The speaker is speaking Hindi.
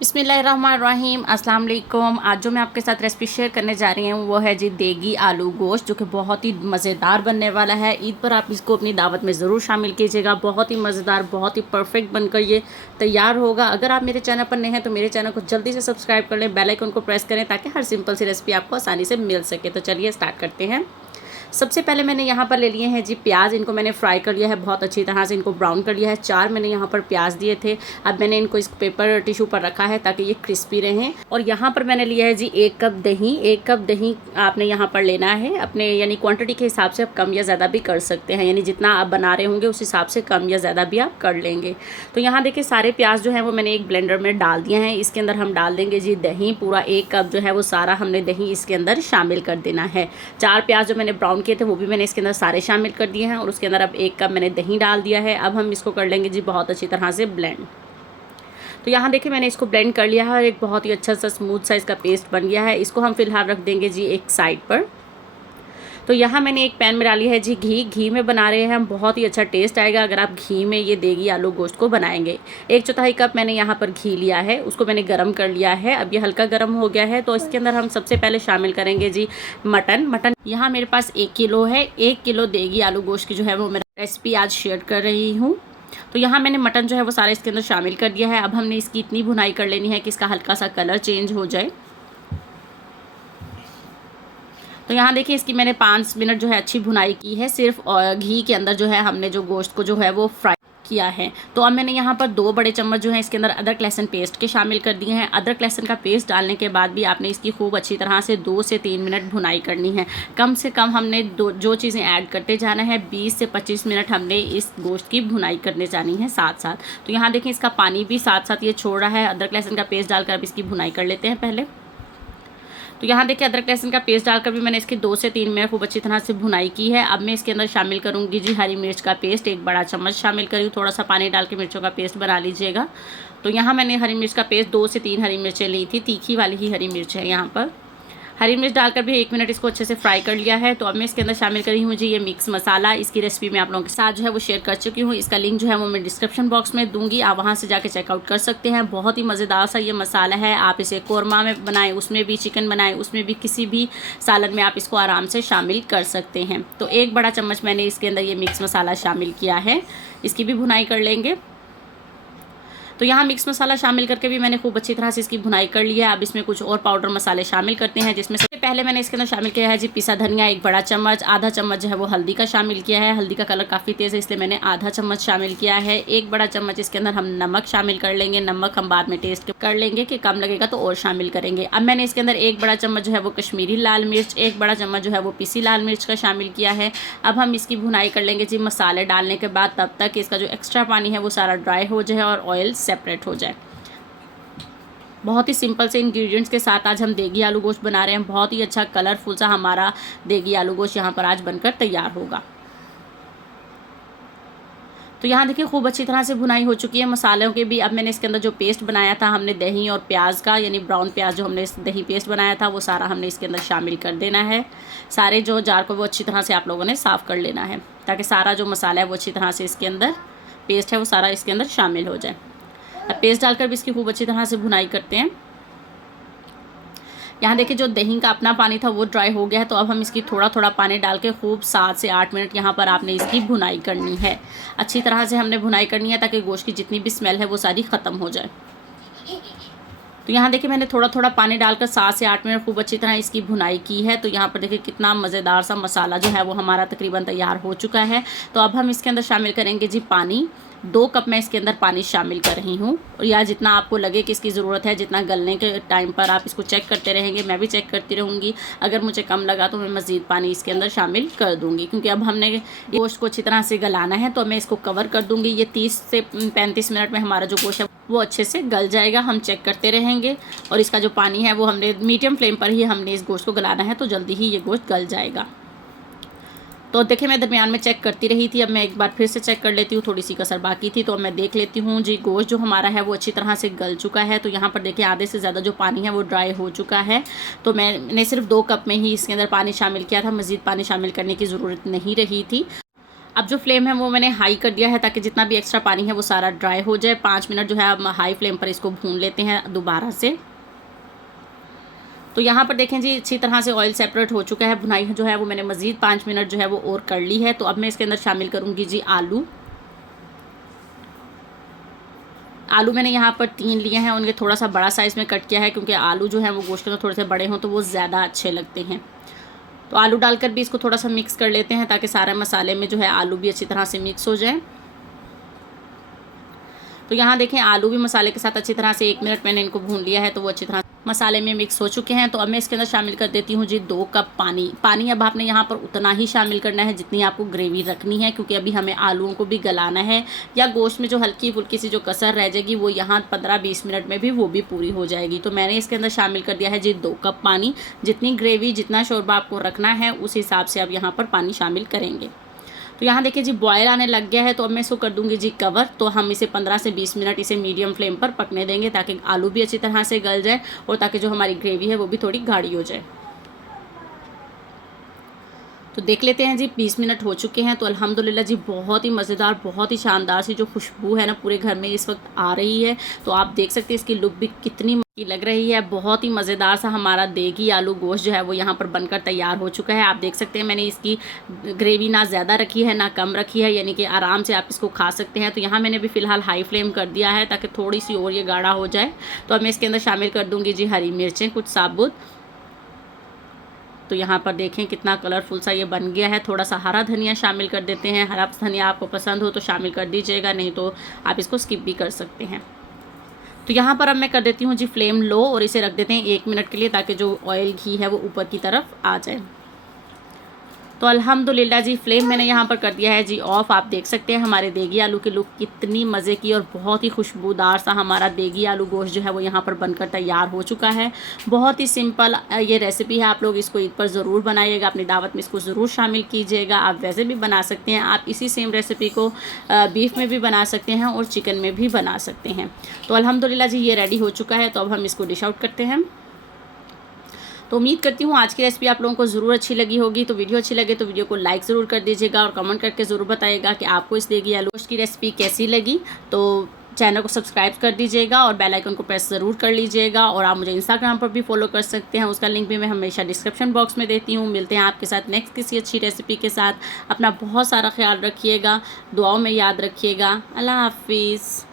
बिस्मिल्लाहिर्रहमानिर्रहीम अस्सलाम वालेकुम। आज जो मैं आपके साथ रेसिपी शेयर करने जा रही हूँ वो है जी देगी आलू गोश्त, जो कि बहुत ही मज़ेदार बनने वाला है। ईद पर आप इसको अपनी दावत में ज़रूर शामिल कीजिएगा। बहुत ही मज़ेदार, बहुत ही परफेक्ट बनकर ये तैयार होगा। अगर आप मेरे चैनल पर नए हैं तो मेरे चैनल को जल्दी से सब्सक्राइब कर लें, बेल आइकन को प्रेस करें ताकि हर सिंपल सी रेसिपी आपको आसानी से मिल सके। तो चलिए स्टार्ट करते हैं। सबसे पहले मैंने यहाँ पर ले लिए हैं जी प्याज। इनको मैंने फ्राई कर लिया है, बहुत अच्छी तरह से इनको ब्राउन कर लिया है। 4 मैंने यहाँ पर प्याज दिए थे। अब मैंने इनको इस पेपर टिश्यू पर रखा है ताकि ये क्रिस्पी रहें। और यहाँ पर मैंने लिया है जी 1 कप दही। 1 कप दही आपने यहाँ पर लेना है अपने यानी क्वांटिटी के हिसाब से। आप कम या ज़्यादा भी कर सकते हैं, यानी जितना आप बना रहे होंगे उस हिसाब से कम या ज़्यादा भी आप कर लेंगे। तो यहाँ देखिए सारे प्याज जो है वो मैंने एक ब्लेंडर में डाल दिए हैं। इसके अंदर हम डाल देंगे जी दही। पूरा 1 कप जो है वो सारा हमने दही इसके अंदर शामिल कर देना है। 4 प्याज जो मैंने ब्राउन किए थे वो भी मैंने इसके अंदर सारे शामिल कर दिए हैं और उसके अंदर अब 1 कप मैंने दही डाल दिया है। अब हम इसको कर लेंगे जी बहुत अच्छी तरह से ब्लेंड। तो यहाँ देखिए मैंने इसको ब्लेंड कर लिया है और एक बहुत ही अच्छा सा स्मूथ सा इसका पेस्ट बन गया है। इसको हम फिलहाल रख देंगे जी एक साइड पर। तो यहाँ मैंने एक पैन में डाली है जी घी। घी में बना रहे हैं हम, बहुत ही अच्छा टेस्ट आएगा अगर आप घी में ये देगी आलू गोश्त को बनाएंगे। 1/4 कप मैंने यहाँ पर घी लिया है, उसको मैंने गरम कर लिया है। अब ये हल्का गरम हो गया है तो इसके अंदर हम सबसे पहले शामिल करेंगे जी मटन। यहाँ मेरे पास 1 किलो है। 1 किलो देगी आलू गोश्त की जो है वो मैं रेसिपी आज शेयर कर रही हूँ। तो यहाँ मैंने मटन जो है वो सारा इसके अंदर शामिल कर दिया है। अब हमने इसकी इतनी भुनाई कर लेनी है कि इसका हल्का सा कलर चेंज हो जाए। तो यहाँ देखिए इसकी मैंने 5 मिनट जो है अच्छी भुनाई की है। सिर्फ घी के अंदर जो है हमने जो गोश्त को जो है वो फ्राई किया है। तो अब मैंने यहाँ पर 2 बड़े चम्मच जो है इसके अंदर अदरक लहसुन पेस्ट के शामिल कर दिए हैं। अदरक लहसुन का पेस्ट डालने के बाद भी आपने इसकी खूब अच्छी तरह से 2 से 3 मिनट भुनाई करनी है। कम से कम हमने जो चीज़ें ऐड करते जाना है 20 से 25 मिनट हमने इस गोश्त की भुनाई करने जानी है साथ साथ। तो यहाँ देखिए इसका पानी भी साथ साथ ये छोड़ रहा है। अदरक लहसुन का पेस्ट डालकर अब इसकी भुनाई कर लेते हैं पहले। तो यहाँ देखिए अदरक लहसुन का पेस्ट डालकर भी मैंने इसकी 2 से 3 मिनट खूब अच्छी तरह से भुनाई की है। अब मैं इसके अंदर शामिल करूँगी जी हरी मिर्च का पेस्ट। 1 बड़ा चम्मच शामिल करी। थोड़ा सा पानी डाल के मिर्चों का पेस्ट बना लीजिएगा। तो यहाँ मैंने हरी मिर्च का पेस्ट 2 से 3 हरी मिर्चें ली थी। तीखी वाली ही हरी मिर्च है यहाँ पर। हरी मिर्च डालकर भी 1 मिनट इसको अच्छे से फ्राई कर लिया है। तो अब मैं इसके अंदर शामिल करी हूँ जी ये मिक्स मसाला। इसकी रेसिपी मैं आप लोगों के साथ जो है वो शेयर कर चुकी हूँ। इसका लिंक जो है वो मैं डिस्क्रिप्शन बॉक्स में दूंगी, आप वहाँ से जाके चेकआउट कर सकते हैं। बहुत ही मज़ेदार सा ये मसाला है। आप इसे कोरमा में बनाएं, उसमें भी चिकन बनाएं, उसमें भी किसी भी सालन में आप इसको आराम से शामिल कर सकते हैं। तो 1 बड़ा चम्मच मैंने इसके अंदर ये मिक्स मसाला शामिल किया है। इसकी भी भुनाई कर लेंगे। तो यहाँ मिक्स मसाला शामिल करके भी मैंने खूब अच्छी तरह से इसकी भुनाई कर लिया है। अब इसमें कुछ और पाउडर मसाले शामिल करते हैं, जिसमें सबसे पहले मैंने इसके अंदर शामिल किया है जी पिसा धनिया 1 बड़ा चम्मच। आधा चम्मच जो है वो हल्दी का शामिल किया है। हल्दी का कलर काफ़ी तेज़ है इसलिए मैंने आधा चम्मच शामिल किया है। 1 बड़ा चम्मच इसके अंदर हम नमक शामिल कर लेंगे। नमक हम बाद में टेस्ट कर लेंगे कि कम लगेगा तो और शामिल करेंगे। अब मैंने इसके अंदर 1 बड़ा चम्मच जो है वो कश्मीरी लाल मिर्च, 1 बड़ा चम्मच जो है वो पिसी लाल मिर्च का शामिल किया है। अब हम इसकी भुनाई कर लेंगे जी मसाले डालने के बाद, तब तक इसका जो एक्स्ट्रा पानी है वो सारा ड्राई हो जाए और ऑयल सेपरेट हो जाए। बहुत ही सिंपल से इंग्रेडिएंट्स के साथ आज हम देगी आलू गोश्त बना रहे हैं। बहुत ही अच्छा कलरफुल सा हमारा देगी आलू गोश्त यहाँ पर आज बनकर तैयार होगा। तो यहाँ देखिए खूब अच्छी तरह से भुनाई हो चुकी है मसालों के भी। अब मैंने इसके अंदर जो पेस्ट बनाया था हमने दही और प्याज का, यानी ब्राउन प्याज जो हमने दही पेस्ट बनाया था वो सारा हमने इसके अंदर शामिल कर देना है। सारे जो जार को वो अच्छी तरह से आप लोगों ने साफ़ कर लेना है ताकि सारा जो मसाला है वो अच्छी तरह से इसके अंदर पेस्ट है वो सारा इसके अंदर शामिल हो जाए। अब पेस्ट डालकर भी इसकी खूब अच्छी तरह से भुनाई करते हैं। यहाँ देखिए जो दही का अपना पानी था वो ड्राई हो गया है। तो अब हम इसकी थोड़ा थोड़ा पानी डाल के खूब 7 से 8 मिनट यहाँ पर आपने इसकी भुनाई करनी है। अच्छी तरह से हमने भुनाई करनी है ताकि गोश्त की जितनी भी स्मेल है वो सारी ख़त्म हो जाए। तो यहाँ देखिए मैंने थोड़ा थोड़ा पानी डालकर 7 से 8 मिनट खूब अच्छी तरह इसकी भुनाई की है। तो यहाँ पर देखिए कितना मज़ेदार सा मसाला जो है वो हमारा तकरीबन तैयार हो चुका है। तो अब हम इसके अंदर शामिल करेंगे जी पानी। 2 कप मैं इसके अंदर पानी शामिल कर रही हूँ। और या जितना आपको लगे कि इसकी ज़रूरत है, जितना गलने के टाइम पर आप इसको चेक करते रहेंगे, मैं भी चेक करती रहूँगी। अगर मुझे कम लगा तो मैं मज़ीद पानी इसके अंदर शामिल कर दूँगी, क्योंकि अब हमने गोश्त को अच्छी तरह से गलाना है। तो मैं इसको कवर कर दूँगी। ये 30 से 35 मिनट में हमारा जो गोश्त है वो अच्छे से गल जाएगा। हम चेक करते रहेंगे और इसका जो पानी है वो हमने मीडियम फ्लेम पर ही हमने इस गोश्त को गलाना है, तो जल्दी ही ये गोश्त गल जाएगा। तो देखिए मैं दरमियान में चेक करती रही थी। अब मैं एक बार फिर से चेक कर लेती हूँ, थोड़ी सी कसर बाकी थी तो अब मैं देख लेती हूँ जी गोश्त जो हमारा है वो अच्छी तरह से गल चुका है। तो यहाँ पर देखिए आधे से ज़्यादा जो पानी है वो ड्राई हो चुका है। तो मैंने सिर्फ 2 कप में ही इसके अंदर पानी शामिल किया था, मज़ीद पानी शामिल करने की ज़रूरत नहीं रही थी। अब जो फ्लेम है वो मैंने हाई कर दिया है ताकि जितना भी एक्स्ट्रा पानी है वो सारा ड्राई हो जाए। 5 मिनट जो है हम हाई फ्लेम पर इसको भून लेते हैं दोबारा से। तो यहाँ पर देखें जी अच्छी तरह से ऑयल सेपरेट हो चुका है। भुनाई जो है वो मैंने मज़ीद 5 मिनट जो है वो और कर ली है। तो अब मैं इसके अंदर शामिल करूँगी जी आलू। आलू मैंने यहाँ पर 3 लिए हैं, उनके थोड़ा सा बड़ा साइज़ में कट किया है क्योंकि आलू जो है वो गोश्त में थोड़े से बड़े हों तो वो ज़्यादा अच्छे लगते हैं। तो आलू डालकर भी इसको थोड़ा सा मिक्स कर लेते हैं ताकि सारे मसाले में जो है आलू भी अच्छी तरह से मिक्स हो जाए। तो यहाँ देखें आलू भी मसाले के साथ अच्छी तरह से 1 मिनट मैंने इनको भून लिया है, तो वो अच्छी तरह मसाले में मिक्स हो चुके हैं। तो अब मैं इसके अंदर शामिल कर देती हूँ जी 2 कप पानी। पानी अब आपने यहाँ पर उतना ही शामिल करना है जितनी आपको ग्रेवी रखनी है, क्योंकि अभी हमें आलूओं को भी गलाना है या गोश्त में जो हल्की फुल्की सी जो कसर रह जाएगी वो यहाँ 15-20 मिनट में भी वो भी पूरी हो जाएगी। तो मैंने इसके अंदर शामिल कर दिया है जी 2 कप पानी। जितनी ग्रेवी जितना शोरबा आपको रखना है उस हिसाब से आप यहाँ पर पानी शामिल करेंगे। तो यहाँ देखिए जी बॉयल आने लग गया है, तो अब मैं इसको कर दूंगी जी कवर। तो हम इसे 15 से 20 मिनट इसे मीडियम फ्लेम पर पकने देंगे ताकि आलू भी अच्छी तरह से गल जाए और ताकि जो हमारी ग्रेवी है वो भी थोड़ी गाढ़ी हो जाए। तो देख लेते हैं जी 20 मिनट हो चुके हैं। तो अल्हम्दुलिल्लाह जी बहुत ही मज़ेदार, बहुत ही शानदार सी जो खुशबू है ना पूरे घर में इस वक्त आ रही है। तो आप देख सकते हैं इसकी लुक भी कितनी मज़े लग रही है। बहुत ही मज़ेदार सा हमारा देगी आलू गोश्त जो है वो यहाँ पर बनकर तैयार हो चुका है। आप देख सकते हैं मैंने इसकी ग्रेवी ना ज़्यादा रखी है ना कम रखी है, यानी कि आराम से आप इसको खा सकते हैं। तो यहाँ मैंने भी फ़िलहाल हाई फ्लेम कर दिया है ताकि थोड़ी सी और ये गाढ़ा हो जाए। तो अब मैं इसके अंदर शामिल कर दूँगी जी हरी मिर्चें कुछ साबुत। तो यहाँ पर देखें कितना कलरफुल सा ये बन गया है। थोड़ा सा हरा धनिया शामिल कर देते हैं। हरा धनिया आपको पसंद हो तो शामिल कर दीजिएगा, नहीं तो आप इसको स्किप भी कर सकते हैं। तो यहाँ पर अब मैं कर देती हूँ जी फ्लेम लो और इसे रख देते हैं 1 मिनट के लिए ताकि जो ऑयल घी है वो ऊपर की तरफ आ जाए। तो अल्हम्दुलिल्लाह जी फ्लेम मैंने यहाँ पर कर दिया है जी ऑफ़। आप देख सकते हैं हमारे देगी आलू की लुक कितनी मज़े की और बहुत ही खुशबूदार सा हमारा देगी आलू गोश्त जो है वो यहाँ पर बनकर तैयार हो चुका है। बहुत ही सिंपल ये रेसिपी है। आप लोग इसको ईद पर ज़रूर बनाइएगा, अपनी दावत में इसको ज़रूर शामिल कीजिएगा। आप वैसे भी बना सकते हैं, आप इसी सेम रेसिपी को बीफ में भी बना सकते हैं और चिकन में भी बना सकते हैं। तो अल्हम्दुलिल्लाह जी ये रेडी हो चुका है। तो अब हम इसको डिश आउट करते हैं। तो उम्मीद करती हूँ आज की रेसिपी आप लोगों को ज़रूर अच्छी लगी होगी। तो वीडियो अच्छी लगे तो वीडियो को लाइक ज़रूर कर दीजिएगा और कमेंट करके ज़रूर बताइएगा कि आपको इस देगी आलू गोश्त की रेसिपी कैसी लगी। तो चैनल को सब्सक्राइब कर दीजिएगा और बेल आइकन को प्रेस ज़रूर कर लीजिएगा। और आप मुझे इंस्टाग्राम पर भी फॉलो कर सकते हैं, उसका लिंक भी मैं हमेशा डिस्क्रिप्शन बॉक्स में देती हूँ। मिलते हैं आपके साथ नेक्स्ट किसी अच्छी रेसिपी के साथ। अपना बहुत सारा ख्याल रखिएगा, दुआओं में याद रखिएगा। अल्लाह हाफिज़।